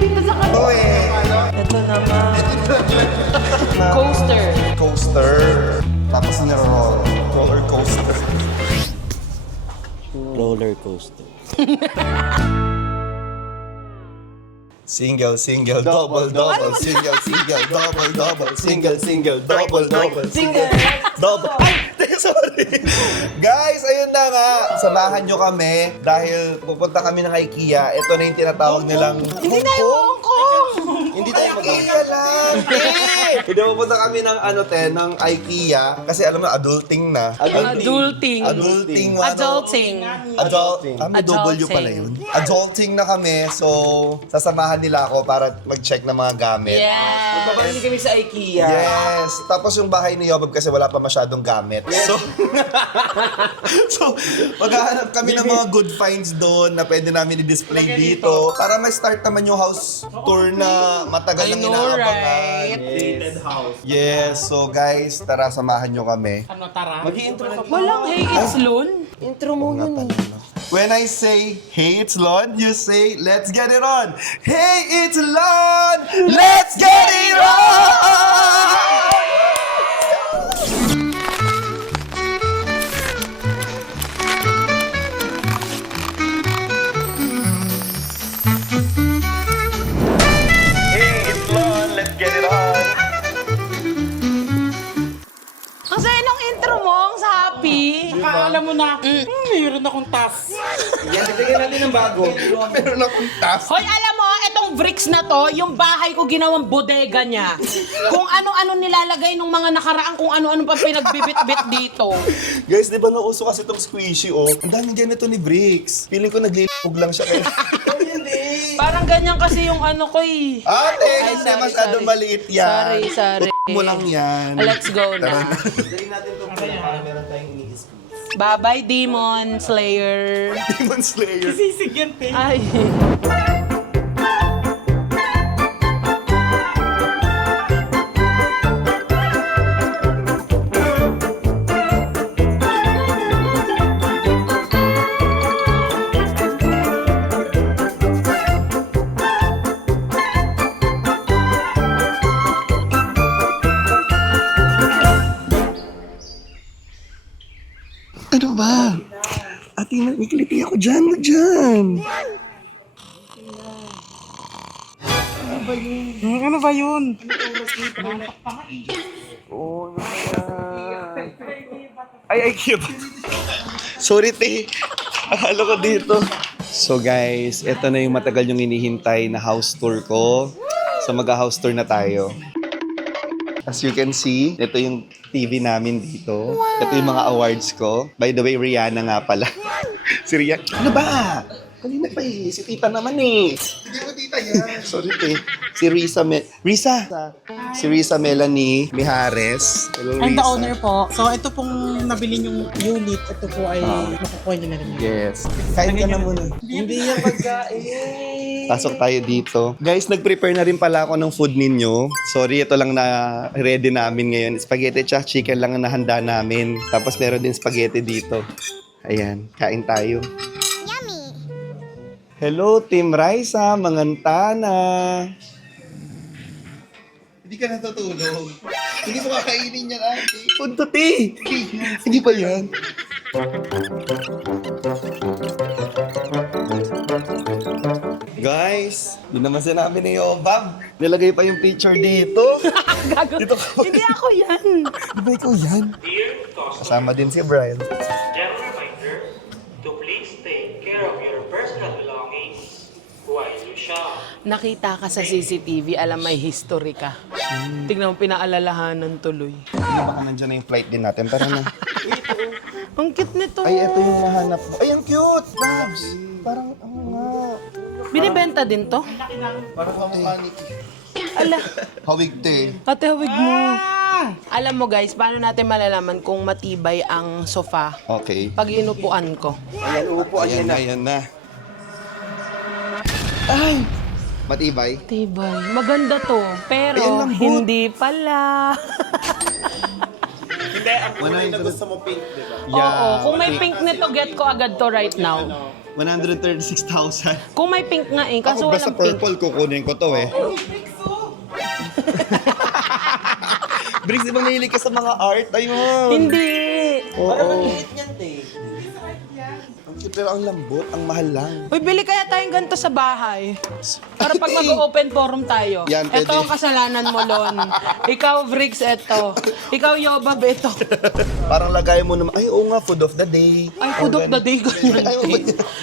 dito sa kanila. Oo eh. Ito naman. Coaster. Coaster. Tapos niro-roll. Roller coaster. Roller coaster. Single, single, double, double, single, single, double, double, single, single, double, double, single, double. Ay, sorry. Guys, ayun na nga. Samahan nyo kami dahil pupunta kami ng IKEA. Ito na yung tinatawag nilang Hindi na yung Hong Kong! Hindi tayo IKEA lang. Hindi, pupunta kami ng ng IKEA. Kasi alam mo, adulting na. Adulting. Adulting. Adulting. May W pala yun. Adulting na kami. So, sasamahan nila ako para mag-check ng mga gamit. Yes. Magpapalili kami sa IKEA. Yes. Tapos yung bahay ni Yobob kasi wala pa masyadong gamit. So, maghahanap kami ng mga good finds doon na pwede namin i-display dito para may start naman yung house tour na matagal nang inaabangan. Haunted house. Yes. So guys, tara samahan nyo kami. Mag-i-intro ka pa. Walang hey, it's Loon. Intro mo yun eh. When I say, hey, it's Lon, you say, let's get it on. Hey, it's Lon! Let's get it on! Hey, it's Lon! Let's get it on! Ang saya ng intro mo, ang sa happy. Alam mo na, mayroon akong task. Yan, dagdagan natin ng bago. Meron akong task. Hoy, alam mo, itong bricks na to, yung bahay ko ginawang bodega niya. Kung ano-ano nilalagay ng mga nakaraan, kung ano-ano pa pinagbibit-bit dito. Guys, di ba nauso kasi itong squishy, oh? Ang daming ganito ni Bricks. Feeling ko naglilipog lang siya. Parang ganyan kasi yung ano ko eh. Ate, Ay, hindi sorry, masyadong sorry. maliit yan. Sorry. Tut mo lang yan. Let's go na. Dali natin itong para meron tayong ini-squeeze. Bye-bye, Demon Slayer. Demon Slayer. Sisig yan, te. Ay. Ano ba? Ate, nakikiliti ako dyan, mo dyan. Ano ba yun? Ay, cute. Sorry, te. Akala ko dito. So guys, ito na yung matagal yung hinihintay na house tour ko. So mag-house tour na tayo. As you can see, ito yung TV namin dito. Ito yung mga awards ko. By the way, Rihanna nga pala. Si Rihanna. Ano ba? Kanina pa eh. Si tita naman eh. Hindi mo tita yan. Sorry te. Si Risa. Si Risa Melanie Mijares. Hello, I'm the Risa. owner po. So, ito pong nabili yung unit. Ito po ay makukuha nyo na rin. Yes. Kain ka na muna. Hindi yan pagkain. Pasok tayo dito. Guys, nag-prepare na rin pala ako ng food ninyo. Sorry, ito lang na ready namin ngayon. Spaghetti tsaka chicken lang ang nahanda namin. Tapos meron din spaghetti dito. Ayan, kain tayo. Yummy! Hello, Team Raisa, mangantana. Hindi ka natutulog. Hindi mo kakainin yan, ate. Punto, te. Hindi pa yan. Guys, di naman sinabi ni Yobab. Nilagay pa yung picture dito. Gago. Dito ka. Hindi ako yan. Di ba ikaw yan? Kasama din si Brian. Gentle reminder to please take care of your personal belongings while you shop. Nakita ka sa CCTV, alam may history ka. Tignan mo, pinaalalahanan tuloy. Hindi baka nandiyan na yung flight din natin. Tara na. Ang cute nito. Ay, ito yung nahanap mo. Ay, ang cute! Babs! Parang, nga. Binibenta din to? Parang kamukha ni Ala, Hawig te. ate hawig mo. Alam mo guys, paano natin malalaman kung matibay ang sofa? Okay. Pag inupuan ko. Ayan, uupo. Ayan na, ayan na. Ay! Matibay? Tibay. Maganda to. Pero Ay, ang lambot. hindi pala. Hindi, ang kulay na gusto mo pink, di ba? Oo, kung may pink nito, get ko agad to right now. 136,000. Kung may pink nga eh, kaso Ako basta walang pink. purple, kukunin ko to eh. Briggs, di ba nahilig ka sa mga art? Ayun. Hindi. Oo. Liit niyan, te. Ang cute, pero ang lambot, ang mahal lang. Uy, bili kaya tayong ganito sa bahay. Para pag mag-open forum tayo. Yan, Ito pwede. ang kasalanan mo, Lon. Ikaw, Briggs, ito. Ikaw, Yobab, ito. Parang lagay mo naman, ay oo nga, food of the day. Ay, food of the day, ganyan. Ay, oo.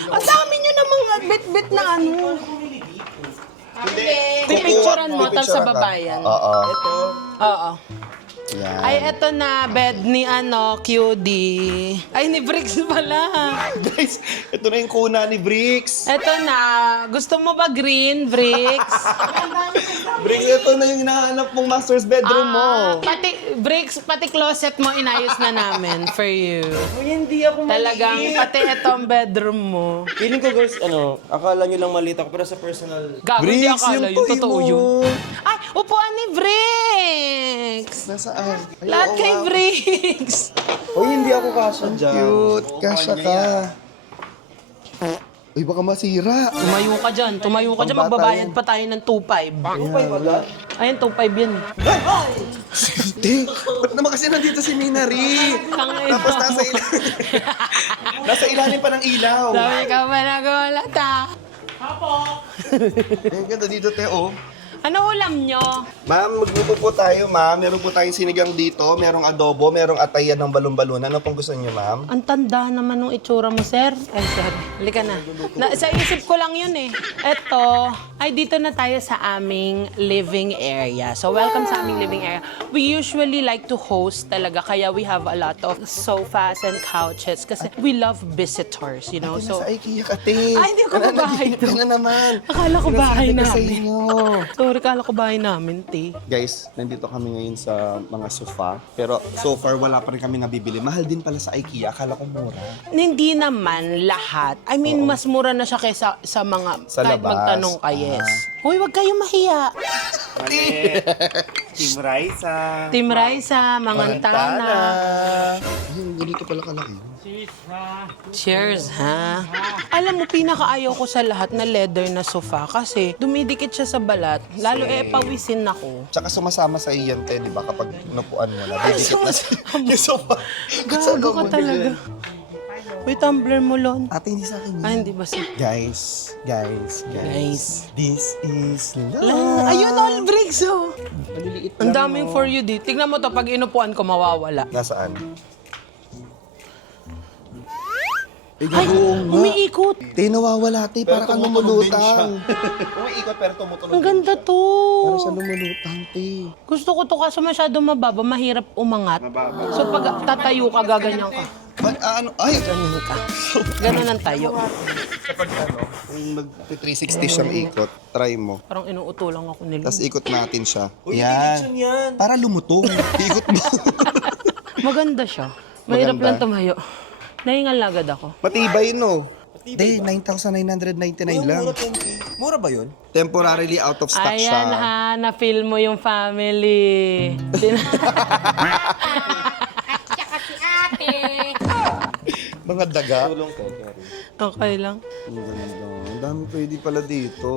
Ang dami nyo na mga bit-bit na ano. Pipicturean mo, tapos sa babayan. Oo. Oo. Yan. Ay, eto na, bed ni QD. Ay, ni Briggs pala. Guys, ito na yung kuna ni Briggs. Eto na, gusto mo ba green, Briggs? Briggs, ito na yung hinahanap mong master's bedroom mo. Pati, Briggs, pati closet mo, inayos na namin for you. Uy, hindi ako Talagang, pati eto ang bedroom mo. Feeling ko, girls, akala nyo lang maliit ako, pero sa personal... Gago, hindi Briggs, akala, yung toy totoo mo. yun. Ay, upuan ni Briggs! Nasaan? Ay, Lahat oo kay nga. Briggs! Uy, hindi ako kasya dyan. Cute, kasya ka. Uy, baka masira. Tumayo ka dyan, Pambata magbabayad yan. pa tayo ng 2.5. Upay agad? Ayun, 2.5 yan. Te, ba't naman kasi nandito si Minari? Tangina Tapos mo. nasa ilalim pa ng ilaw. Sabi ka ba nagulat ah? Ang ganda dito, te, oh. Ano ulam nyo? Ma'am, magluto po tayo, ma'am. Meron po tayong sinigang dito, merong adobo, merong atayan ng balon-balunan. Ano pong gusto niyo, ma'am? Ang tanda naman ng itsura mo, sir. Ay, sorry. Halika na. Sa isip ko lang yun eh. Eto, ay dito na tayo sa aming living area. So, welcome sa aming living area. We usually like to host talaga, kaya we have a lot of sofas and couches kasi we love visitors, you know? So, So, nasa IKEA ka, te. Ay, hindi ko bahay Nandito to. ka na naman. akala ko bahay Sinasabi ko sa namin. inyo. Sorry, akala ko bahay namin, te. Guys, nandito kami ngayon sa mga sofa. Pero so far, wala pa rin kami nabibili. Mahal din pala sa IKEA. Akala ko mura. Hindi naman lahat. I mean, mas mura na siya kaysa sa mga Sa kahit labas. magtanong ka, yes. Uy, wag kayo mahiya. Team Raisa. Team Raisa, Mangantana. Ayun, ganito pala kalaki. Cheers, ha? Alam mo, pinakaayaw ko sa lahat na leather na sofa kasi dumidikit siya sa balat. Lalo pawisin ako. Tsaka sumasama sa iyan, te, di ba? Kapag inupuan mo na, didikit na sumasama. yung sofa. Gago ka talaga. Uy, tumbler mo, Lon. Ate, hindi sa akin Ah, yun. hindi ba si... Guys. This is love. Ayun, all bricks, oh. Maliliit Ang lang, daming oh. for you, di. Tignan mo to, pag inupuan ko, mawawala. Nasaan? Ay, umiikot. Te, nawawala, te. Para kang lumulutang. Umiikot pero tumutunog. Ang ganda to. Para sa lumulutang, te. Gusto ko to kaso masyado mababa, mahirap umangat. So pag tatayo ka, gaganyan ka. Ano? Ay! Ganun ka. Ganun ang tayo. Kapag ano, yung mag-360 siyang ikot, try mo. Parang inuuto lang ako nila. Tapos ikot natin siya. Uy, dedication yan. Para lumutong. Ikot mo. Maganda siya. Mahirap Maganda. lang tumayo. Nahingal na agad ako. Matibay, no? Day, 9,999 lang. Mura ba yun? Temporarily out of stock siya. Ayan ha, na-feel mo yung family. Mga daga. Tulong ko, Kerry. Okay lang. Ang ganda. Ang dami pwede pala dito.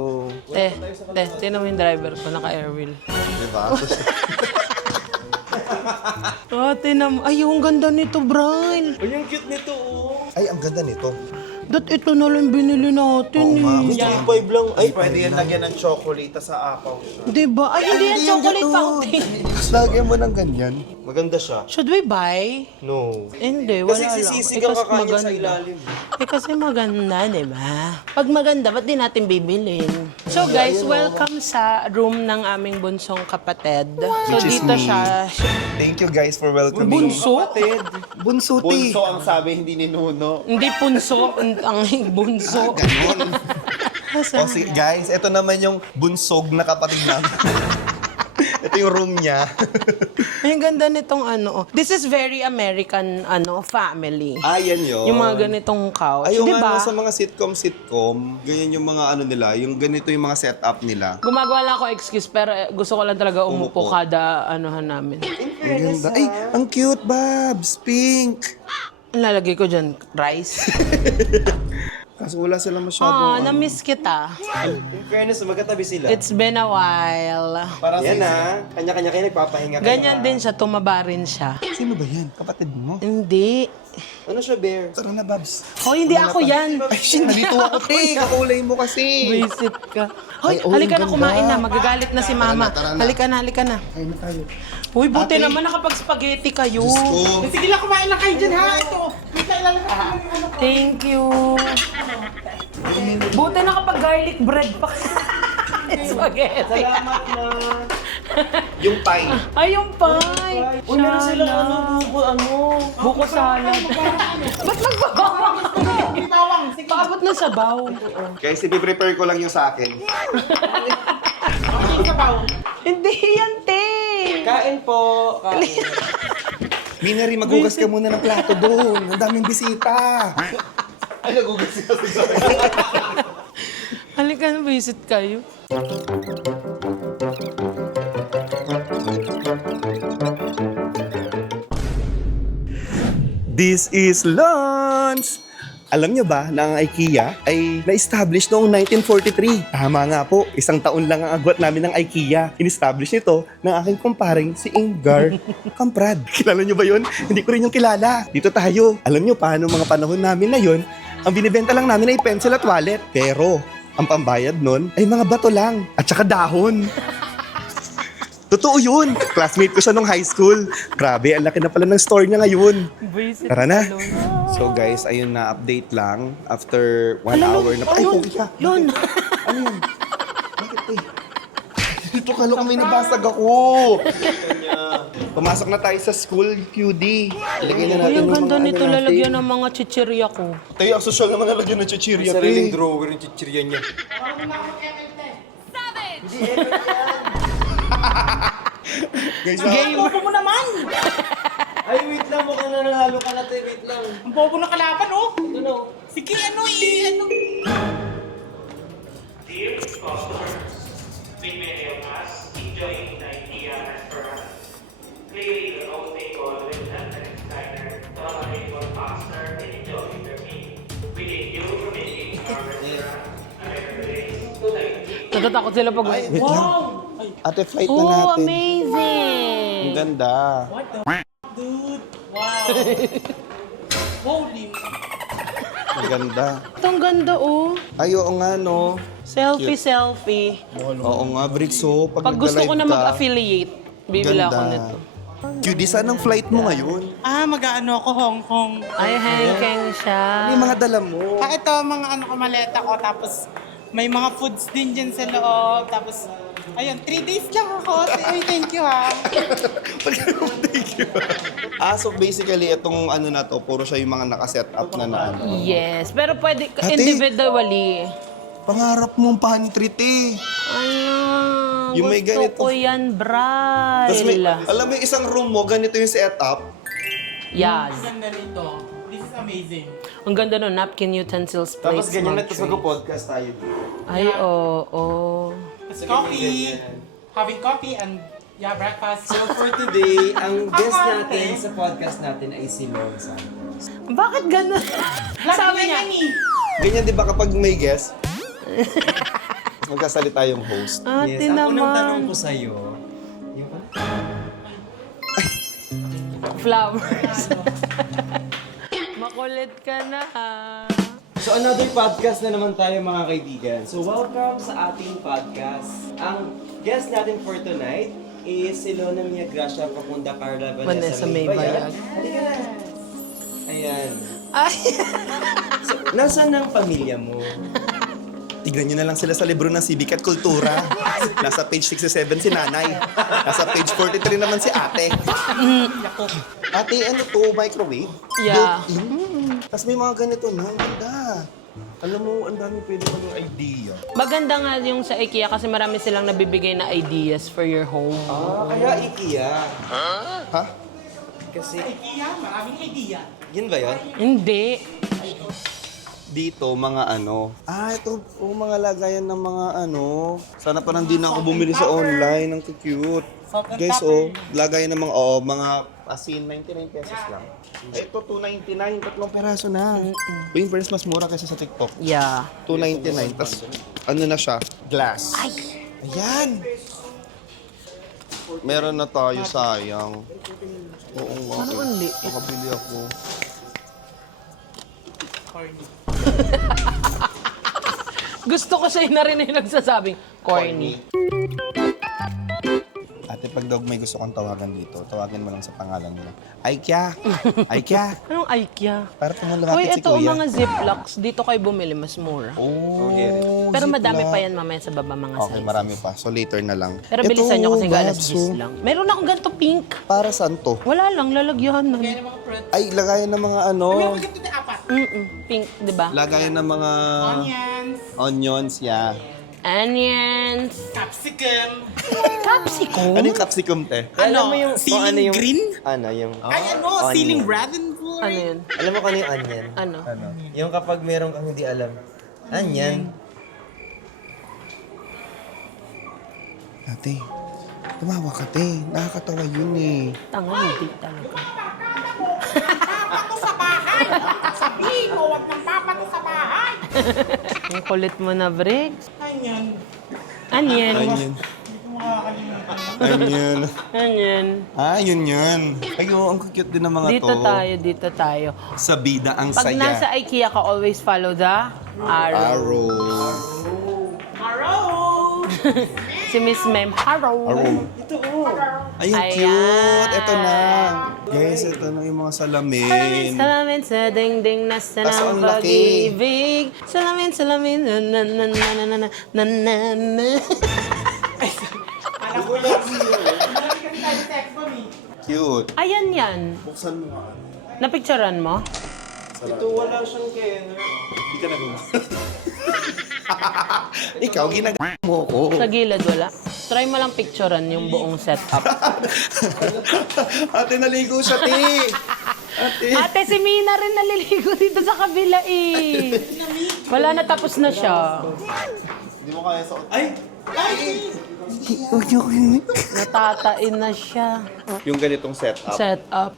Tinan mo yung driver ko, naka-air wheel. Diba? Oh, tinan mo. Ay, yung ganda nito, Brian. Uy, ang cute nito, oh. Ay, ang ganda nito. Ito na lang binili natin eh. 5 lang. Ay, pwede yan lagyan ng chocolate sa apaw siya. Diba? Ay, hindi yan chocolate fountain. Tapos lagyan mo ng ganyan. Maganda siya. Should we buy? No. Hindi, wala Kasi lang. sisisig ang kasi kakain sa maganda. ilalim. Kasi maganda, di ba? Pag maganda, ba't di natin bibilin? So guys, welcome sa room ng aming bunsong kapatid. So Which is dito me. siya. Thank you guys for welcoming. Bunso? Bunso, te. Bunso ang sabi, hindi ni Nuno. Hindi punso, ang bunso. Ganon. Asa? O si, guys, ito naman yung bunsog na kapatid namin. Ito yung room niya. Ay, ang ganda nitong ano. This is very American family. Ayan yun. Yung mga ganitong couch, Ay, yung di ba? ano, sa mga sitcom, ganyan yung mga ano nila, yung ganito yung mga setup nila. Gumagawa lang ako excuse pero gusto ko lang talaga umupo Umupo. kada anuhan namin. Ang ganda. Ay, ang cute, Babs. Pink. Ang lalagay ko dyan, rice. Kaso wala sila masyadong... na-miss kita. In fairness, magkatabi sila. It's been a while. Yan na, kanya-kanya kayo nagpapahinga kayo. Ganyan din siya, tumaba rin siya. Sino ba yan? Kapatid mo? Hindi. Ano siya, Bear? Tara na, Babs. Oh, hindi ako yan. Ay, shit, nandito ako, te. Kakulay mo kasi. Visit ka. Hoy, Ay, oh, halika ang na, ganda. kumain na. Magagalit na si mama. Tara na. Halika na, halika na. Kain na tayo. Uy, buti Ate. naman nakapag-spaghetti kayo. Oh. Sige lang, kumain lang kayo dyan ha. Ito. Wait lang, ilalagay ko yung ano ko. Thank you. Buti nakapag-garlic bread pa. Spaghetti. Salamat na. Yung Thai. Ay, yung pie. Uy, meron silang Buko salad. Ba't nagbabawang? Bawang, sige. Paabot na sabaw. Guys, ipiprepare ko lang yung sa akin. Okay ka ba? Hindi yan, te. Kain po. Kain. Minari, maghugas ka muna ng plato doon. Ang daming bisita. Ay, naghugas ka sa Halika na, visit kayo. This is lunch! Alam nyo ba na ang IKEA ay na-establish noong 1943? Tama nga po, isang taon lang ang agwat namin ng IKEA. In-establish nito ng aking kumparing si Ingar Kamprad. Kilala nyo ba yun? Hindi ko rin yung kilala. Dito tayo. Alam nyo paano mga panahon namin na yun, ang binibenta lang namin ay pencil at wallet. Pero ang pambayad nun ay mga bato lang at saka dahon. Totoo yun. Classmate ko siya nung high school. Grabe, ang laki na pala ng store niya ngayon. Visit Tara na. salon. So guys, ayun na, update lang. After 1 hour na... Ay, puki ka. Yun. Ano yun? Bakit eh? Dito ka, may nabasag ako. Pumasok na tayo sa school, QD. Ilagay na Uy, natin ang yung ganda mga nito. ano natin. Lalagyan ng mga chichirya ko. Tayo, ang social naman nalagyan ng chichirya. Sariling drawer yung chichirya niya. Guys, Game. Bobo mo naman. Ay, wait lang. Mukhang nanalo ka na, te. Wait lang. Ang bobo na kalaban, oh. Ito na. Sige, ano, ano. Dear customers, with many of us enjoying the IKEA restaurant, clearly the old table will help the designer to accommodate faster and enjoy their meal. We thank you for making our restaurant a better place to the Natatakot sila pag... Ay, wait lang. Ate, flight na Oh, natin. amazing! Ang ganda. What the dude? Wow. Holy. Ang ganda. Ito ang ganda, oh. Ay, oo nga, no. Selfie, selfie. Oo nga, Britso. Pag gusto ko na mag-affiliate, bibili ako nito. QD, saan ang flight mo ngayon? Mag-ano ako, Hong Kong. Ay, hangkeng siya. Ano yung mga dala mo? Ito, mga ano ko, maleta ko. Tapos, may mga foods din dyan sa loob. Tapos, ayun, 3 days lang ako. Ay, thank you ha. Thank you. So basically, itong ano na to, puro siya yung mga nakaset up na ano. Yes, pero pwede Ate. individually. Pangarap mong pantry, te. Ano, Yung may gusto ganito. ko yan, Tapos may, Bral. alam mo yung isang room mo, ganito yung setup. Yes. Ganda nito. This is amazing. Ang ganda nun, napkin, utensils, plates, Tapos ganyan na, mug tapos tray. mag-podcast tayo. Ay, oo. Tapos coffee. Having coffee and yeah, breakfast. So for today, ang guest natin sa podcast natin ay si Lord Santos. Bakit ganun? Sabi niya, Ganyan, di ba kapag may guest? Magkasalita yung host. ate Yes, ang unang tanong naman. ko sa'yo, yung Flowers. Makulit ka na, ha? So another podcast na naman tayo mga kaibigan. So welcome sa ating podcast. Ang guest natin for tonight is si Lona Mia Gracia Facunda Carla Vanessa Vanessa Maybayag. Halika na. Ayan. Ay, So, nasaan ang pamilya mo? Tignan nyo na lang sila sa libro ng Civic at Kultura. Nasa page 67 si nanay. Nasa page 43 naman si ate. Ate, ano to? Microwave? Yeah. Built-in? Tapos may mga ganito, no? Ang ganda. Alam mo, ang dami pwede mo yung idea. maganda nga yung sa IKEA kasi marami silang nabibigay na ideas for your home. Kaya IKEA. Ha? Kasi, Idea, maraming idea. yun ba yun? Hindi. dito, mga ano. Ito po mga lagayan ng mga ano. Sana parang di na ako bumili sa online. Ang cute. Guys, lagayan ng mga asin, 99 pesos lang. Ito, 299. 3 peraso na. Uy, in fairness, mas mura kaysa sa TikTok. Yeah. 299. Tapos, ano na siya? Glass. Ay! Ayan! Meron na tayo, sayang. Oo nga. Ano ang liit? Nakabili ako. Gusto ko sa'yo na rin yung nagsasabing corny. Ate, pag daw may gusto kang tawagan dito, tawagin mo lang sa pangalan nila. Aikya! Aikya! Anong IKEA? Para Uy, tumulapit si ito Kuya. mga Ziplocs. Dito kayo bumili, mas mura. Oh, Pero madami Ziploc. pa yan mamaya sa baba mga Okay, size. marami pa. So later na lang. Pero bilisan nyo kasi galas Babs, gis lang. Meron akong ganito pink. Para saan to? Wala lang, lalagyan na. Ay, lagayan ng mga ano. Pink, di ba? Lagayan ng mga Onions, onions, yeah. Onions. capsicum, Capsicum. Ano yung capsicum, te? Alam mo yung... ceiling kung ano yung, green? Ano, yung... Ay, ano? Onion. Ceiling red and blue. Ano yun? Alam mo kung ano yung onion? Ano? Yung kapag meron kang hindi alam. Onion. Ate, tumawa ka, te. Nakakatawa yun eh. Tanga, hindi talaga. Papato sa bahay! Sabihin mo, huwag nang papato sa bahay! Ang kulit mo na, Briggs. Onion. Onion. Onion. Onion. Onion. Yun yun. Ay, ang cute din ng mga Dito to. dito tayo. Sa bida ang Pag saya. nasa IKEA ka, always follow the arrow. Arrow. Hello! Si Miss Mem, arrow. Arrow. Ay, ang Ayan. cute. Ito na. Guys, ito na yung mga salamin. Salamin sa dingding na sa Kaso ang ng laki. pag-ibig. Salamin, na na na na na na na na na. Alam ko lang. Marami kasi tayo sa Exxon eh. Cute. Ayan yan. Buksan mo nga. Napicturean mo? Ito wala siyang kenner. Hindi ka nagawa. Ikaw, ginagawa mo ko. Sa gilid wala. Try mo lang picturean yung buong setup. Ate, naligo siya, te. Ate. Ate, si Mina rin naliligo dito sa kabila eh. Wala na, tapos na siya. Hindi mo kaya sa... Ay! Natatain na siya. Yung ganitong setup. Setup.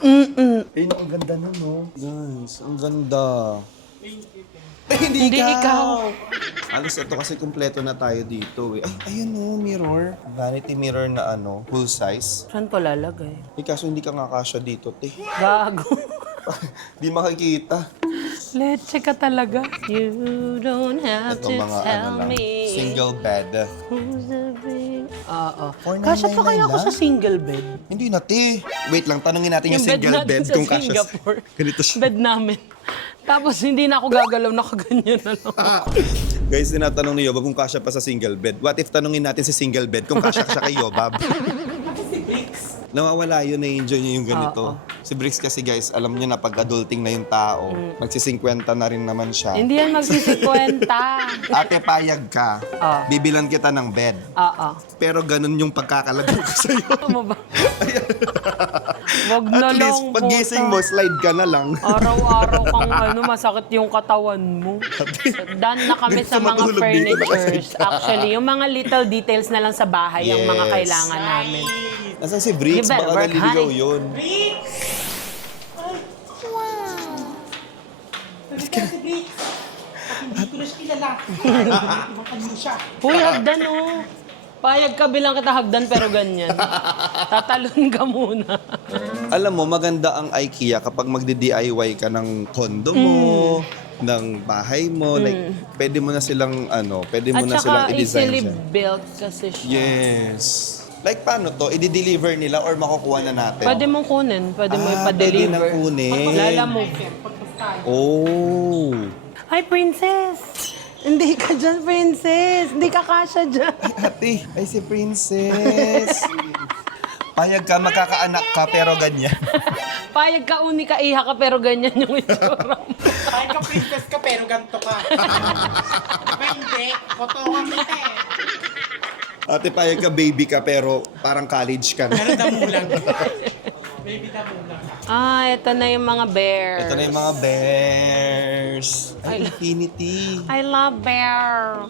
Ay, ang ganda nun, no? Guys, ang ganda. Ay, Hindi ikaw. Alis, ito kasi kumpleto na tayo dito eh. Ay, ayun no, mirror. Vanity mirror na ano, full size. Saan ko lalagay? Eh, kaso hindi ka nga kasya dito, te. Gago. Di makikita. Leche ka talaga. You don't have Ito to mga tell ano lang, me. single bed. Who's the big... Oo. 499 Kasya pa kaya ako lang? sa single bed? Hindi na, te. Wait lang, tanungin natin yung Yung bed single natin bed sa kung kasya. Singapore. Ganito siya. Bed namin. Tapos hindi na ako gagalaw, nakaganyan na lang. Guys, tinatanong ni Yobab kung kasya pa sa single bed. What if tanungin natin si single bed kung kasya siya kay Yobab? Nawawala yun, na-enjoy niya yung ganito. Si Bricks kasi guys, alam niyo na pag adulting na yung tao, magsi-50 na rin naman siya. Hindi yan magsisikwenta. Ate, payag ka. Ah. Bibilan kita ng bed. Oo. Pero ganun yung pagkakalagay ko sa'yo. Ano ba? Wag na At least, lang, pag gising puta. mo, slide ka na lang. Araw-araw kang masakit yung katawan mo. Done na kami sa mga Matulog dito, furnitures. nakasita. Actually, yung mga little details na lang sa bahay ang mga Yes. kailangan namin. Nasaan si Bricks? You better Baka work naliligaw hard. yun. Hindi ko na siya kilala. Ibang kanino siya. Uy, hagdan oh. Payag ka bilang kita hagdan pero ganyan. Tatalon ka muna. Alam mo, maganda ang IKEA kapag magdi-DIY ka ng kondo mo, ng bahay mo. Like, pwede mo na silang, pwede mo At na silang saka i-design easily siya. built kasi siya. Yes. Like, paano to? I-deliver nila or makukuha na natin? Pwede mong kunin. Pwede mo Pwede ipa-deliver. na kunin. Lala mo. Oh. Hi, princess! Hindi ka dyan, princess! Hindi ka kasya dyan. Ate, ay si Princess. Payag ka, magkakaanak ka, pero ganyan. Payag ka, uni ka, iha ka, pero ganyan yung itsura mo. Kahit ka princess ka, pero ganito ka. Diba hindi? Kotongan kita eh. Ate, payag ka, baby ka, pero parang college ka na. Pero damulang. Baby damulang. Ito na yung mga bears. Ito na yung mga bears. bears. Ay, infinity. I love bear.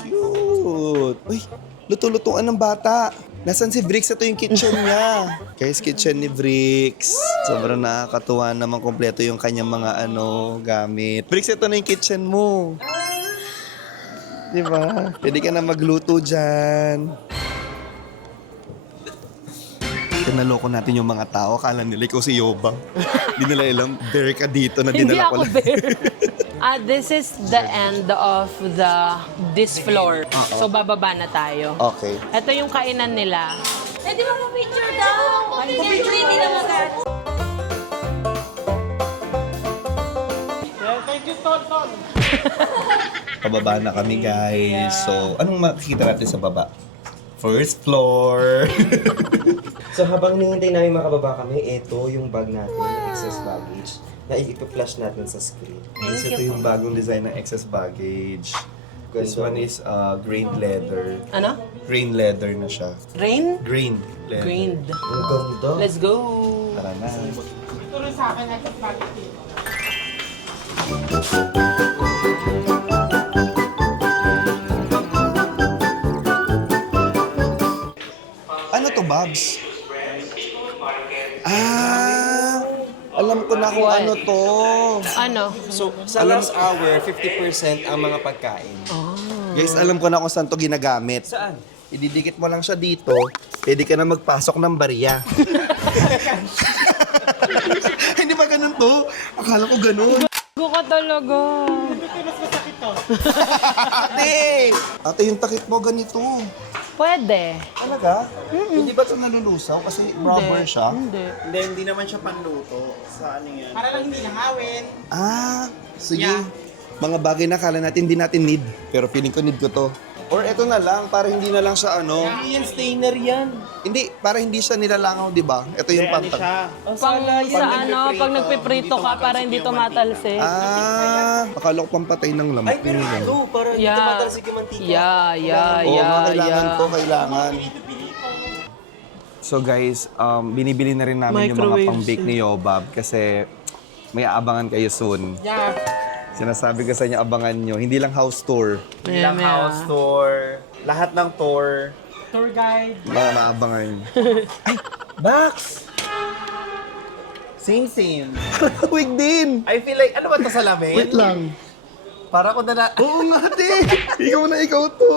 Cute. Uy, luto-lutuan ng bata. Nasaan si Bricks? Ito yung kitchen niya. Guys, kitchen ni Bricks. Sobrang nakakatuwa naman. Kompleto yung kanyang mga gamit. Bricks, ito na yung kitchen mo. Di ba? Pwede ka na magluto dyan. Naloko natin yung mga tao. Akala nila ikaw si Yobang. Hindi nila ilang bear ka dito na Hindi dinala ako ko lang. bear. This is the end of this floor. So, bababa na tayo. Okay. Ito yung kainan nila. Pwede ba picture daw? Picture hindi na maganda. Thank you, Tonton. Pababa na kami, guys. So, anong makikita natin sa baba? First floor. So habang hinihintay namin makababa kami, ito yung bag natin, yung excess baggage, na i-flash natin sa screen. Guys, ito yung bagong design ng excess baggage. This one is grained leather. Ano? Grained leather na siya. Rain? Grained leather. Grained. Ang ganda. Let's go. Tara na. Turo sa akin at bakit dito. Ano to, Babs? Alam ko na kung What? ano to. Ano? So sa last hour, 50% ang mga pagkain. Guys, alam ko na kung saan to ginagamit. Saan? Ididikit mo lang siya dito, pwede ka na magpasok ng barya. Hindi ba ganun to? Akala ko ganun. Go ka talaga. Ate! Ate, yung takip mo ganito. Pwede. Talaga? Hindi ba ito nalulusaw? Kasi rubber siya? Hindi. Hindi naman siya panluto. Sa ano yan? Para lang hindi nangawin. Sige. Yeah. Mga bagay na kala natin hindi natin need. Pero feeling ko need ko to. Or eto na lang, para hindi na lang siya Hindi yan, stainer yan. Hindi, para hindi siya nilalangaw, di ba? Ito yung Ano siya? pantag. Pag nagpiprito ka para hindi tumatalsik. Akala ko pampatay ng lamok. Ay, pero ito, para hindi Yeah. tumatalsik yung mantika. Oo, kailangan to, kailangan. So guys, binibili na rin namin yung mga Microwave pang-bake ni Yobab kasi may aabangan kayo soon. Yeah. Sinasabi ko sa inyo, abangan nyo. Hindi lang house tour. Ilang house tour. Lahat ng tour. Tour guide. Mga maabangan. Bax! Same. Wig din! I feel like, ano ba ito sa lamin? Wait lang. Para ko na Oo nga, te! Ikaw na ikaw to!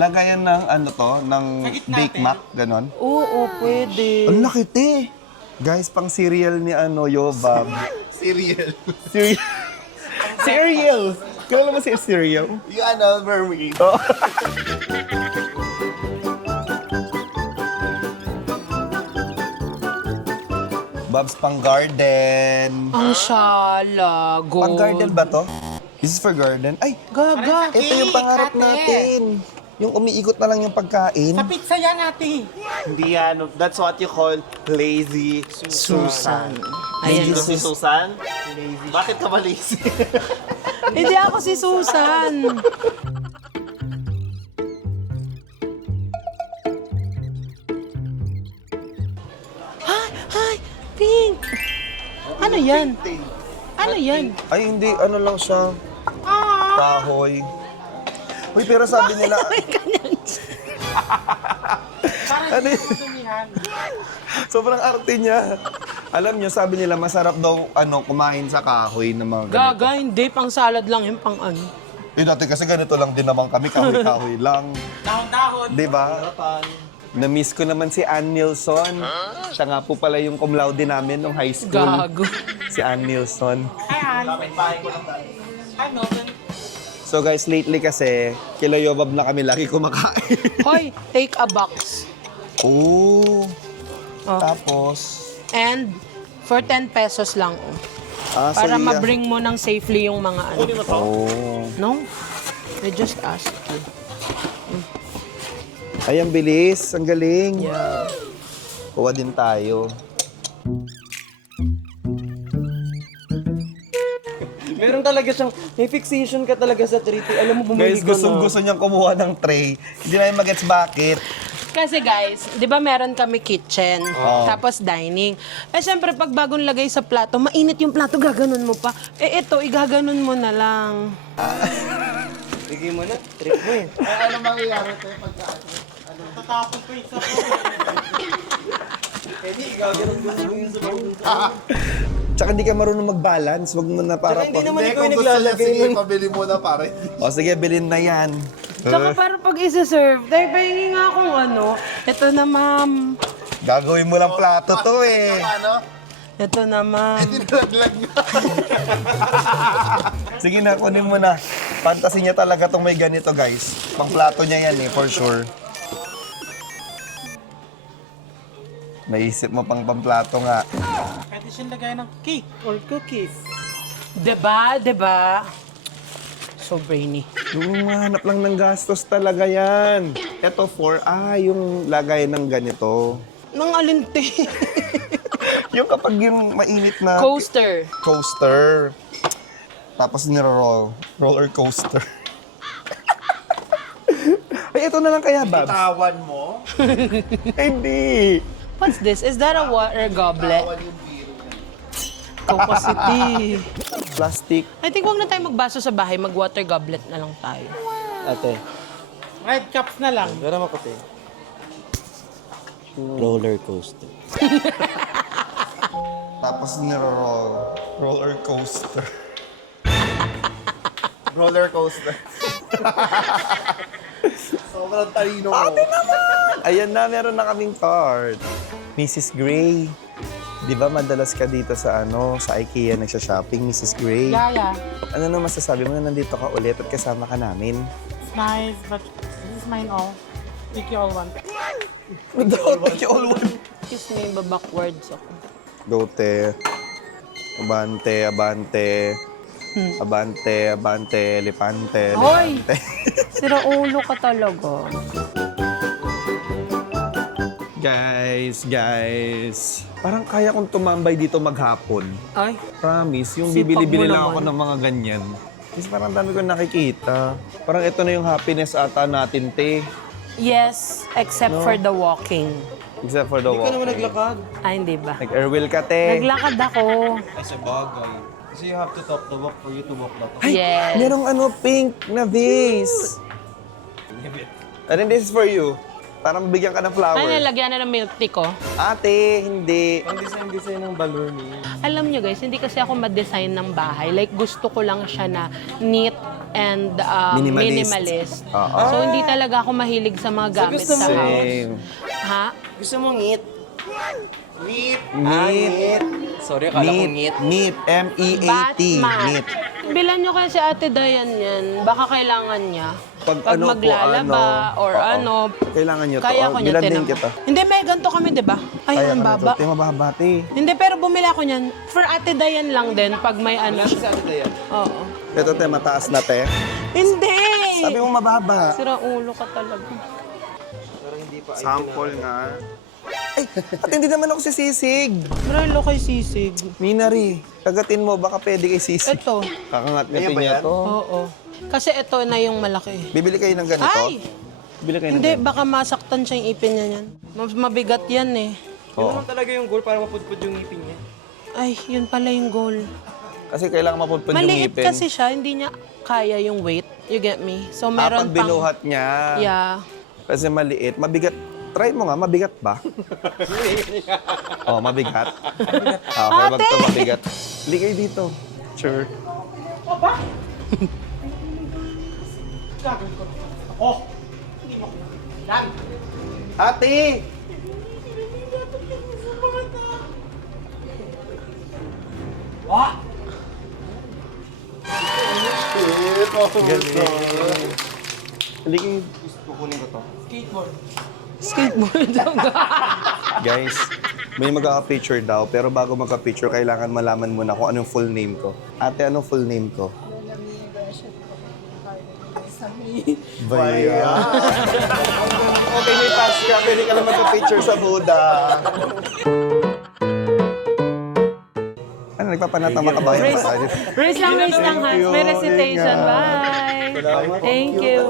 Lagayan ng ano to, ng Sagit Bake natin. Mac, ganon. Oo, pwede. Ang laki, te! Guys, pang cereal ni Yobab. cereal. Cereal. Cereal! Kailan mo si cereal? Yung ano, mermaid. Babs, pang garden. Ang shala. Gold. Pang garden ba to? This is for garden. Ay, Gaga. ito yung pangarap ate. natin. Yung umiikot na lang yung pagkain. Sa pizza yan, ate. Hindi yan. That's what you call lazy Susan. Ayan. Hindi si Susan? Bakit ka ba lazy? Hindi ako si Susan. Hi, Pink. Ano yan? Ano yan? Ay, hindi. Ano lang siya. Kahoy. Uy, pero sabi nila... ano yun? Dumihan. Sobrang arte niya. Alam niyo, sabi nila, masarap daw kumain sa kahoy ng mga ganito. Gaga, hindi. Pang salad lang yun, pang ano. Eh, dati kasi ganito lang din naman kami, kahoy-kahoy lang. Dahon-dahon. Di ba? Na-miss ko naman si Ann Nilsson. Siya nga po pala yung cum laude namin nung high school. Gago. Si Ann Nilsson. Hi, Ann. Hi, Melvin. So guys, lately kasi, kila Yobab na kami lagi kumakain. Hoy, take a box. Oh. Oh. Tapos, And for 10 pesos lang. Oh. so Para yeah. ma-bring mo ng safely yung mga ano. Oh. No? I just asked. Ay, ang bilis. Ang galing. Yeah. Kuha din tayo. Meron talaga siyang, may fixation ka talaga sa treaty. Alam mo, bumili Guys, ka na. gusto niyang kumuha ng tray. Hindi namin magets bakit. Kasi guys, di ba meron kami kitchen, tapos dining. Eh syempre, pag bagong lagay sa plato, mainit yung plato, gaganon mo pa. Eh ito, igaganon mo na lang. Bigay mo na, trip mo eh. Tatapon ko isa po. Hindi, gagawin mo yung Tsaka hindi ka marunong mag-balance. Wag mo na para Hindi naman ikaw yung naglalagay nun. pabili mo na para O sige, bilhin na yan. Tsaka para pag isa-serve, dahil pahingi nga akong ano, ito na ma'am, Gagawin mo lang plato to eh. ano? ito na ma'am. Nilaglag na. Sige na, kunin mo na. Fantasy niya talaga tong may ganito, guys. Pang plato niya yan eh, for sure. Naisip mo pang pamplato nga. Pwede siyang lagay ng cake or cookies. Diba? Diba? So brainy. Yung mahanap lang ng gastos talaga yan. Ito yung lagay ng ganito. Nang alinti. Yung kapag yung mainit na Coaster. coaster. Tapos niro-roll. Roller coaster. Ay, ito na lang kaya, Babs. Tawan mo. Hindi. What's this? Is that a water goblet? Coco City. Plastic. I think huwag na tayo magbaso sa bahay, mag-water goblet na lang tayo. Ate, Red cups na lang. gara mo kasi. Roller coaster. Tapos niro-roll. Roller coaster. Roller coaster. Sobrang talino mo. Ayan na, meron na kaming card. Mrs. Gray. Di ba madalas ka dito sa sa IKEA nagsha-shopping, Mrs. Gray? Yeah. Ano na masasabi mo na nandito ka ulit at kasama ka namin? It's nice, but this is mine all. Take you all one. Take all one. Excuse me, babackwards ako. Dote. Abante, abante. Abante, abante, elepante, Hoy! elepante. Sira ulo ka talaga. Guys. Parang kaya kong tumambay dito maghapon. Ay, Promise, yung Sipag bibili-bili mo lang naman. ako ng mga ganyan. Kasi parang dami ko nakikita. Parang ito na yung happiness ata natin, te. yes, except for the walking. Except for the Hindi ka naman walking. naglakad. Ay, hindi ba? Nag-airwheel ka, te. Naglakad ako. Ay, sa bagay. Kasi you have to talk the walk for you to walk the talk. Yes. Merong pink na vase. And then this is for you. Parang bigyan ka ng flower. Ay, nalagyan na ng milk tea ko. Ate, hindi. Ang design ng balloon eh. Alam nyo guys, hindi kasi ako ma-design ng bahay. Like, gusto ko lang siya na neat and minimalist. Oo. So, hindi talaga ako mahilig sa mga gamit gusto sa mo- house. Same. Ha? Gusto mo ngit? Neat. Neat. Sorry, akala ko ngit. Neat. M-E-A-T. Batman. Neat. Bilan nyo kasi Ate Dayan yan. Baka kailangan niya. Pag ano po, maglalaba or oo. ano. Kailangan nyo to. Kaya ko niya Bilan din tinama. kita. Hindi, may ganito kami, di ba? Ay, Kaya ang ka na baba. to. Te, mababa, te. Hindi, pero bumili ako niyan. For Ate Dayan lang din, pag may ano. Sa ate Dayan. Oo. Ito, te, mataas na, te. Hindi! Sabi mo mababa. Sira ulo ka talaga. Sample nga. Ay, at hindi naman ako sisisig. Maralo kay sisig. Minari, kagatin mo, baka pwede kay sisig. Ito. Kakangat-ngatin niya to. Oo. Kasi ito na yung malaki. Bibili kayo ng ganito? Ay! Bibili kayo ng Hindi, ganito? baka masaktan siya yung ipin niya yan. Mabigat yan eh. Yun naman talaga yung goal para mapudpud yung ngipin niya. Ay, yun pala yung goal. Kasi kailangan mapudpud yung Maliit ngipin. kasi siya, hindi niya kaya yung weight. You get me? So meron Pag binuhat niya. Yeah. Kasi maliit, mabigat. Try mo nga, mabigat ba? Oh, mabigat. Okay, wag to mabigat. Hindi kayo dito. Sure. Gagawin ko. Oh! Hindi mo. Yan! Ate! Wah! Galing. Hindi kayo... Kukunin ko to. Skateboard. Skateboard Guys, may magkaka-picture daw, pero bago magka-picture, kailangan malaman mo na kung anong full name ko. Ate, anong full name ko? Baya. Okay, may pass ka. Pwede ka lang magka-picture sa Buddha. Ano, nagpapanatang mga kabayan Race. pa tayo. Race lang, Hans. May recitation. Bye! Thank you.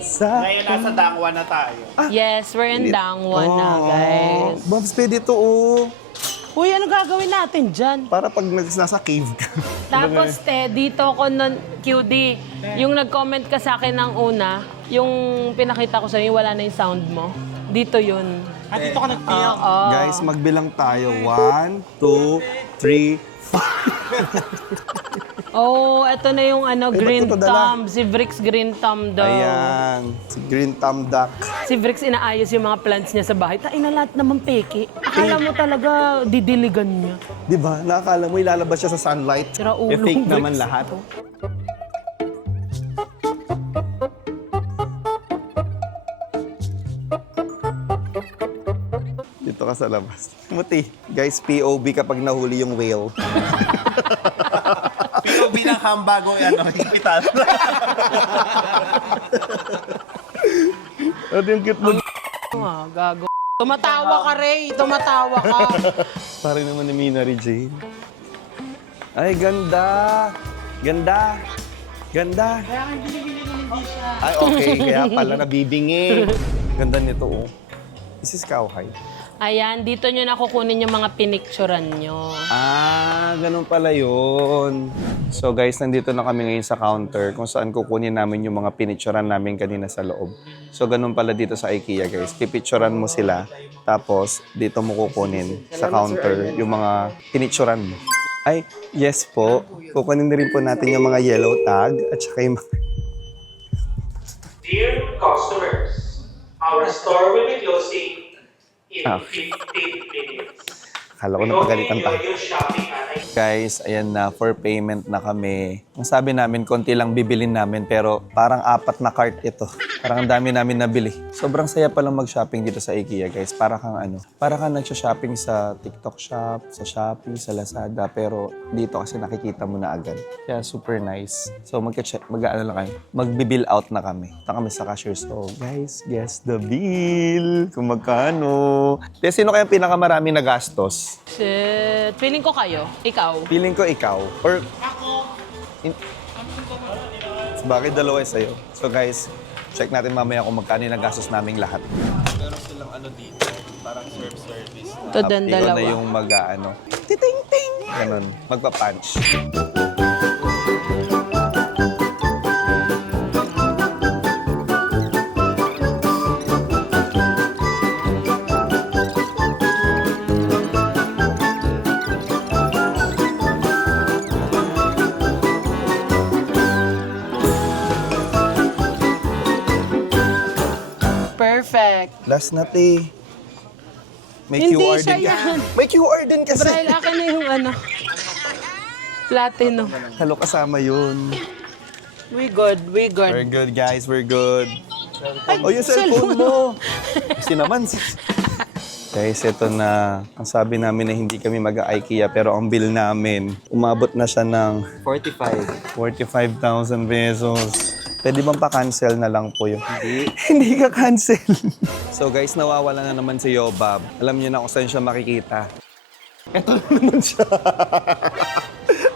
Sa... Ngayon nasa Dangwa na tayo. Yes, we're in Dangwon na, guys. Babs, pwede to, oh. Uy, ano gagawin natin dyan? Para pag nasa cave ka. Tapos, dito ko nun, QD, yung nag-comment ka sa akin ng una, yung pinakita ko sa'yo, wala na yung sound mo. Dito yun. At dito ka nag-feel. Guys, magbilang tayo. 1, 2, 3, 4. Oh, eto na yung ba't Green ko to dala? Thumb. Si Bricks Green Thumb daw. Ayan. Si Green Thumb Duck. Si Bricks inaayos yung mga plants niya sa bahay. Na lahat naman peke. Akala mo talaga didiligan niya. Di ba? Nakakala mo ilalabas siya sa sunlight. Sira ulo, fake Bricks. naman lahat. Dito ka sa labas. Muti. Guys, POV kapag nahuli yung whale. POV ng hambago, hospital. Ano yung cute mo? Gago. Tumatawa ka, Ray. Tumatawa ka. Pare naman ni Minari Jane. Ay, ganda. Ganda. Ganda. Kaya kang binibili ko hindi siya. Ay, okay. Kaya pala nabibingi. Ganda nito, oh. This is cowhide. Ayan, dito nyo nakukunin yung mga pinicturan nyo. Ah, ganun pala yun. So guys, nandito na kami ngayon sa counter kung saan kukunin namin yung mga pinicturan namin kanina sa loob. So ganun pala dito sa IKEA, guys. Pipicturan mo sila, tapos dito mo kukunin sa counter yung mga pinicturan mo. Ay, yes po. Kukunin na rin po natin yung mga yellow tag at saka yung mga... Dear customers, our store will be closing in Okay. 15 minutes. Akala ko We hope you napagalitan pa. enjoy your shopping at Guys, ayan na, for payment na kami. Ang sabi namin, konti lang bibilin namin, pero parang 4 na cart ito. Parang ang dami namin nabili. Sobrang saya palang mag-shopping dito sa IKEA, guys. Para kang nagsha-shopping sa TikTok Shop, sa Shopee, sa Lazada, pero dito kasi nakikita mo na agad. Kaya super nice. So magbibill out na kami. Ito kami sa cashier. So guys, guess the bill. Kung magkano. Sino kaya pinakamarami na gastos? Shit. Feeling ko kayo. Ikaw. Feeling ko ikaw. Or... Bakit dalawa sa'yo? So guys, check natin mamaya kung magkano yung nagastos naming lahat. Meron silang dito, parang service. Ito din Ikaw dalawa. na yung titing-ting! Ganun, magpa-punch. Perfect. Last na, te. May Hindi QR siya din yan. May QR din kasi. Brahil, akin na yung Platino. Halo, kasama yun. We good, we good. We're good, guys. We're good. Oh, yung cellphone mo. Kasi naman. Guys, ito na. Ang sabi namin na hindi kami mag-IKEA, pero ang bill namin, umabot na siya ng 45,000 pesos. Pwede bang pa-cancel na lang po yun? Hindi ka cancel. So guys, nawawala na naman si Yobab. Alam niyo na kung saan siya makikita. Ito na naman siya.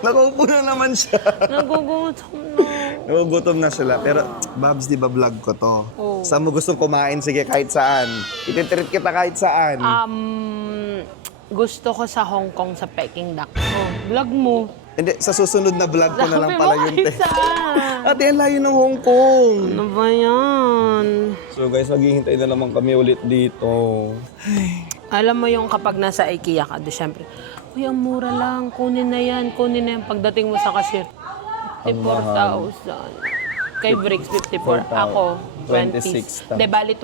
Nakaupo na naman siya. Nagugutom na. Nagugutom na sila. Pero, Babs, di ba vlog ko to? Oo. Saan mo gustong kumain? Sige, kahit saan. Ititreat kita kahit saan. Gusto ko sa Hong Kong sa Peking Duck. Oh, vlog mo. Hindi, sa susunod na vlog ko na lang Sabi pala mo yun, kahit te. saan. Ate, ang layo ng Hong Kong. Ano ba yan? So guys, maghihintay na naman kami ulit dito. Alam mo yung kapag nasa IKEA ka, di syempre, uy, ang mura lang, kunin na yan. Pagdating mo sa cashier, 54,000. Kay Bricks, 54. Ako, 26,000. 20. De, bali,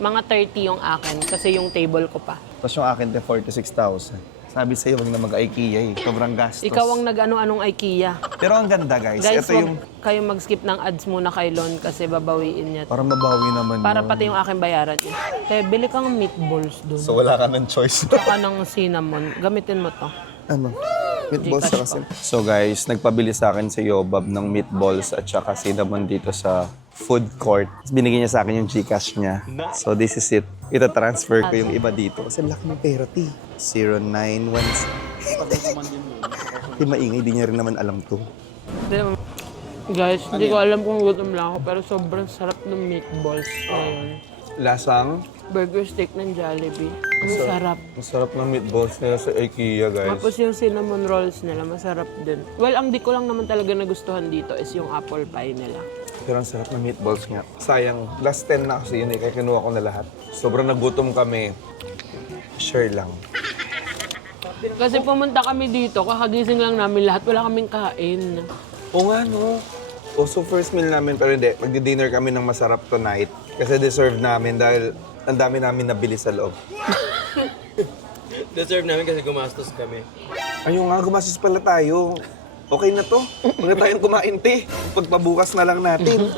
mga 30 yung akin kasi yung table ko pa. Tapos yung akin, te, 46,000. Sabi sa'yo, wag na mag-IKEA eh. Sobrang gastos. Ikaw ang nag-ano-anong IKEA. Pero ang ganda, guys. Guys, Ito wag yung... kayo mag-skip ng ads muna kay Lon kasi babawiin niya. Para mabawi naman Para yun. pati yung aking bayaran niya. Kaya bili kang meatballs doon. So wala ka ng choice. Saka ng cinnamon. Gamitin mo to. Ano? Meatballs Gcash sa kasi. So guys, nagpabili sa akin si Yobab ng meatballs at saka cinnamon dito sa food court. Binigyan niya sa akin yung Gcash niya. So this is it. Ita-transfer ko yung iba dito. Kasi laki ng pera, T. 091... Hindi maingay, di niya rin naman alam to. Guys, hindi ko alam kung gutom lang ako, pero sobrang sarap ng meatballs ngayon. Lasang? Burger steak ng Jollibee. Ang sarap. Masarap ng meatballs nila sa IKEA, guys. Tapos yung cinnamon rolls nila, masarap din. Well, ang di ko lang naman talaga nagustuhan dito is yung apple pie nila. Pero ang sarap ng meatballs nga. Sayang, last 10 na kasi yun eh, kaya kinuha ko na lahat. Sobrang nagutom kami. Share lang. Kasi pumunta kami dito, kakagising lang namin lahat, wala kaming kain. Oo nga, no? So first meal namin, pero hindi. Magdi-dinner kami ng masarap tonight. Kasi deserve namin dahil ang dami namin nabili sa loob. Deserve namin kasi gumastos kami. Ayun nga, gumasis pala tayo. Okay na to. Huwag na tayong kumain, te. Pagpabukas na lang natin.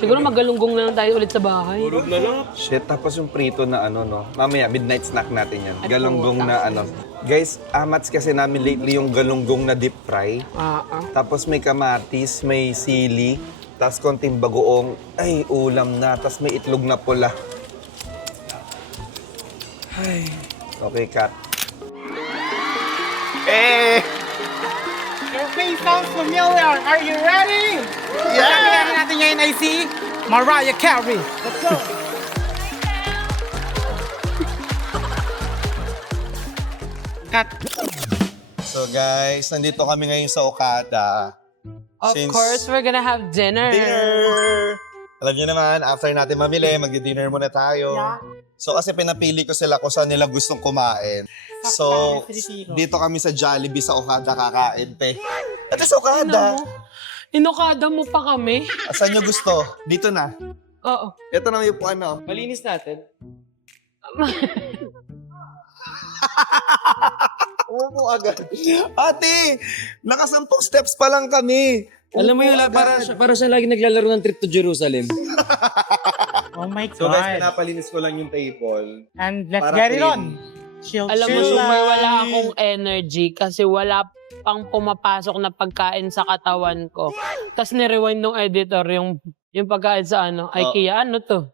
Siguro magalunggong na lang tayo ulit sa bahay. Tulog na lang. Shit, tapos yung prito na ano, no? Mamaya, midnight snack natin yan. Galunggong na ano. Guys, amats kasi namin lately yung galunggong na deep fry. Tapos may kamatis, may sili, tapos konting bagoong. Ay, ulam na. Tapos may itlog na pula. Ay. Okay, Kat. Eh! Your face sounds familiar. Are you ready? Yeah! Kailangan natin ngayon ay si Mariah Carey. Let's go! Cut. So guys, nandito kami ngayon sa Okada. Of Since- course, we're gonna have dinner. Dinner! Alam niyo naman, after natin mamili, magdi-dinner muna tayo. So kasi pinapili ko sila kung saan nila gustong kumain. So, dito kami sa Jollibee sa Okada kakain, te. Ito sa Okada. Inokada mo pa kami? Saan nyo gusto? Dito na. Oo. Ito na yung ano. Malinis natin. Umupo agad. Ate, nakasampung steps pa lang kami. Alam mo yun, para siya lagi naglalaro ng trip to Jerusalem. Oh my So guys, God. pinapalinis ko lang yung table. And let's Para get it clean. on. Chill, Alam mo, chill. Sumar, wala akong energy kasi wala pang pumapasok na pagkain sa katawan ko. Tapos nirewind ng editor yung pagkain sa IKEA. Ano to?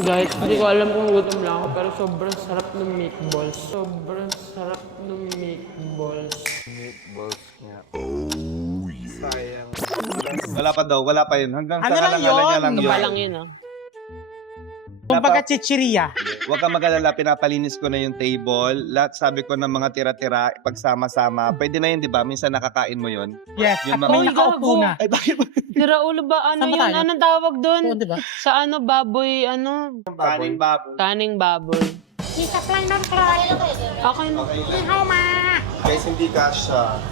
Guys, hindi ko alam kung gutom lang ako, pero sobrang sarap ng meatballs. Sobrang sarap ng meatballs. Meatballs niya. Oh, yeah. Sayang. Wala pa daw, wala pa yun. Hanggang Ano sa lang kalangalan niya yun? lang Ano yun. ba lang yun, Kumbaga chichiria. Huwag kang mag-alala, pinapalinis ko na yung table. Lahat sabi ko ng mga tira-tira, pagsama-sama. Pwede na yun, di ba? Minsan nakakain mo yun. Yes. Yung At mga- may Oy, nakaupo gago. na. Ay, bakit? Si Raulo ba? Ano Saan ba yun? tayo? Anong tawag doon? Oo, diba? Sa baboy, Kaning baboy. Kaning baboy. Okay na. Guys, hindi kasha.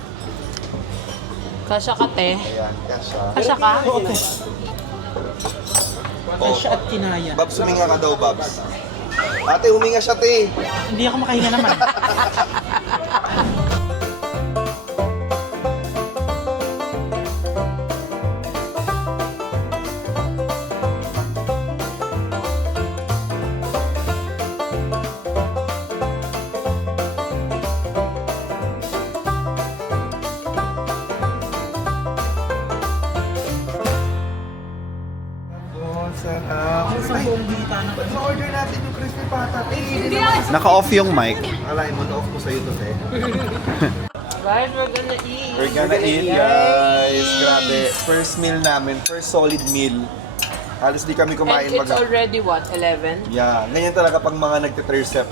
Kasya ka, te. Ayan, kasha. Kasya ka? Ay, siya at kinaya. Babs, huminga ka daw, Babs. Ate, huminga siya, te. Hindi ako makahinga naman. Oh, sarap. order natin yung crispy pata. Naka-off yung mic. Alain mo, na-off ko sa'yo to, te. Guys, we're gonna eat. We're gonna eat, guys. Grabe. First meal namin. First solid meal. Halos di kami kumain And it's already what, 11? Yeah, ganyan talaga pag mga nagtitricep.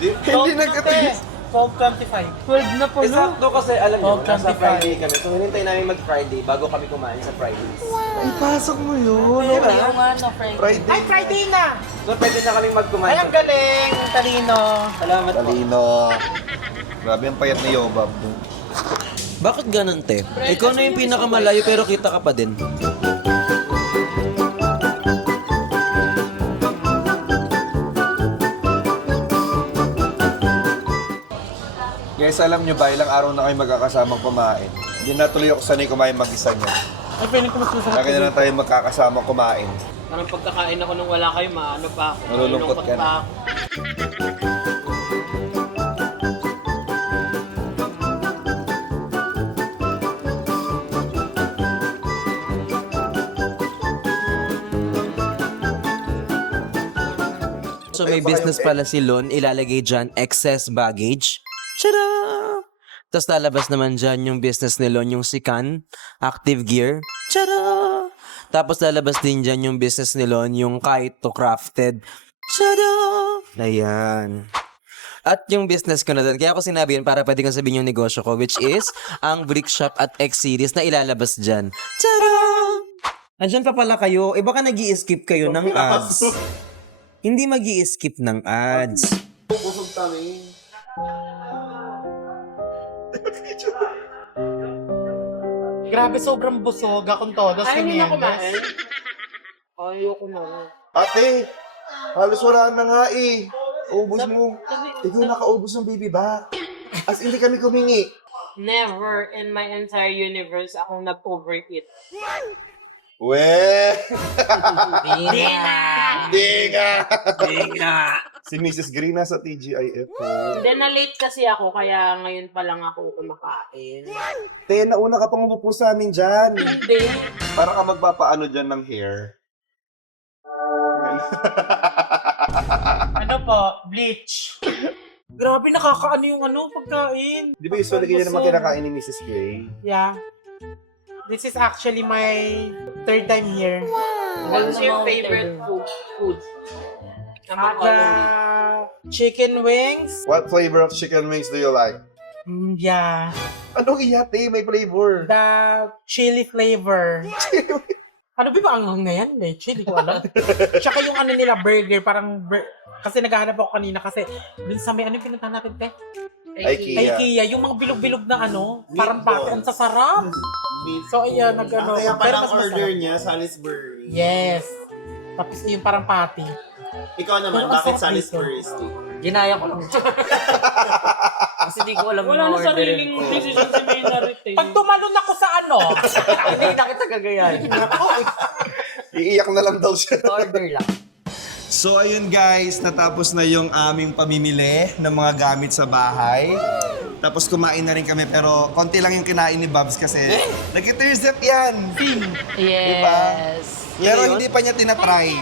Hindi nagtitricep. 12:25. 12 na po, no? Sakto kasi, alam nyo, Oh, nasa 25. Friday kami. So, hinintay namin mag-Friday bago kami kumain sa Fridays. Ipasok mo yun. Diba? Yung Friday. Friday. Ay, Friday na! So, pwede na kami magkumain. Ay, ang galing! Talino. Salamat po. Talino. Grabe ang payat ni Yobab. Bakit ganun, te? Ikaw na yung pinakamalayo pero kita ka pa din. Guys, alam nyo ba, ilang araw na kayo magkakasama kumain. Hindi na tuloy ako sanay kumain mag-isa nyo. Ay, pwede ko mas masarap. Lagi na lang tayo magkakasama kumain. Parang pagkakain ako nung wala kayo, maano pa ako. Malulungkot ka na. pa ako. So may business pala si Lon, ilalagay dyan excess baggage. Tada! Tapos lalabas naman dyan yung business ni Lon, yung Sikan, Active Gear. Tada! Tapos lalabas din dyan yung business ni Lon, yung Kaito Crafted. Tada! Ayan. At yung business ko na doon, kaya ako sinabi yun para pwede kong sabihin yung negosyo ko, which is ang Brick Shop at X-Series na ilalabas dyan. Tada! Andyan pa pala kayo. Baka nag-i-skip kayo ng ads. Hindi mag-i-skip ng ads. Pusog kami. Grabe, sobrang busog. Akong todos. Ay, hindi na kumain. Ayoko na. Ate, halos wala na nga eh. Ubus mo. Ikaw nakaubos ng baby back. As hindi kami kumingi. Never in my entire universe akong nag-overeat. We! Hindi na! Di nga! Si Mrs. Green sa TGIF po. Hindi, na-late kasi ako, kaya ngayon pa lang ako kumakain. Te, nauna ka pang umupo sa amin dyan. Hindi. Para ka magpapaano dyan ng hair. Ano po? Bleach. Grabe, nakakaano yung pagkain. Di ba usually ganyan naman kinakain ni Mrs. Gray? Yeah. This is actually my third time here. What's your favorite food? Chicken wings. What flavor of chicken wings do you like? Yeah. Anong iyate? May flavor. The chili flavor. Ano ba ang na yan? Chili ko alam. Tsaka yung nila burger, parang kasi naghahanap ako kanina kasi dun sa may yung pinuntahan natin, te? IKEA. Yung mga bilog-bilog na parang pati. Ang sasarap. So, ayan, Kaya pero parang mas order masarap. niya, Salisbury. Yes. Tapos yung parang patty. Ikaw naman, Pero bakit masarap Salisbury steak? Ginaya ko lang. Kasi di ko alam Wala na orderin sariling ko. decision si Maynard eh. Pag tumalon ako sa Hindi na kita gagayahin. Iiyak na lang daw siya. Order lang. So ayun guys, natapos na yung aming pamimili ng mga gamit sa bahay. Tapos kumain na rin kami pero konti lang yung kinain ni Babs kasi nag-intercept yan. Yes. Pero hindi pa niya tinatry.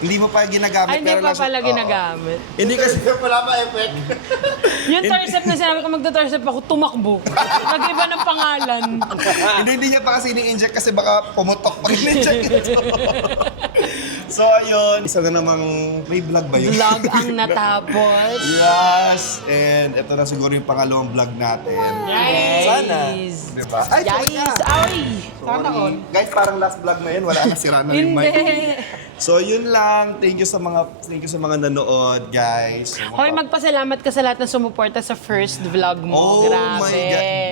Hindi mo pa ginagamit. Ay, hindi pero pa lang siya- pala Oo. ginagamit. Hindi kasi Wala pa effect. Yung Tarsep na sinabi ko magta-Tarsep ako, tumakbo. Nag-iba ng pangalan. hindi niya pa kasi ini-inject kasi baka pumutok pag in-inject ito. So ayun, isa na namang may vlog ba yun? Vlog ang natapos. Yes! And ito na siguro yung pangalawang vlog natin. Yes. Sana. Diba? Ay, sorry Yes. na. Ay! Sana all. Guys, parang last vlog na yun. Wala na, sira na yung mic. Hindi. So yun lang. Thank you sa mga nanood, guys. So, Hoy, magpasalamat ka sa lahat na sumuporta sa first vlog mo. Oh Grabe. my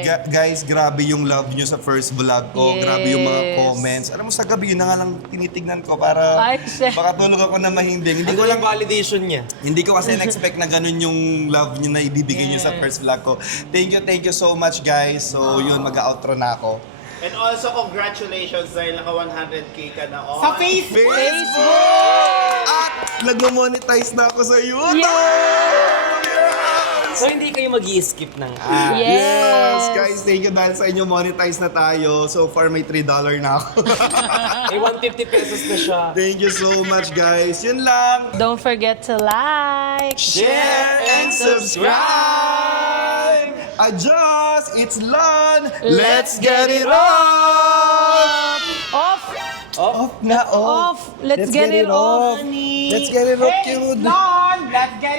God. Guys, grabe yung love nyo sa first vlog ko. Yes. Grabe yung mga comments. Alam mo, sa gabi, yun na nga lang tinitignan ko para Ay, shit. baka tulog ako na mahimbing. Hindi ko lang validation niya. Hindi ko kasi na-expect na ganun yung love nyo na ibibigay nyo sa first vlog ko. Thank you so much guys. So yun, mag-outro na ako. And also, congratulations dahil naka 100k ka na on. Sa Facebook! At nagmo-monetize na ako sa YouTube! So hindi kayo mag-i-skip ng ads. Yes, guys, thank you dahil sa inyo monetize na tayo. So far may $3 na ako. May 150 pesos na siya. Thank you so much guys. Yun lang. Don't forget to like, Share and subscribe! Adios! It's Lon! Let's get it on! off, Off na off! off. Let's get it off, honey. Let's get it off, Hey, cute! it's Lon! Let's get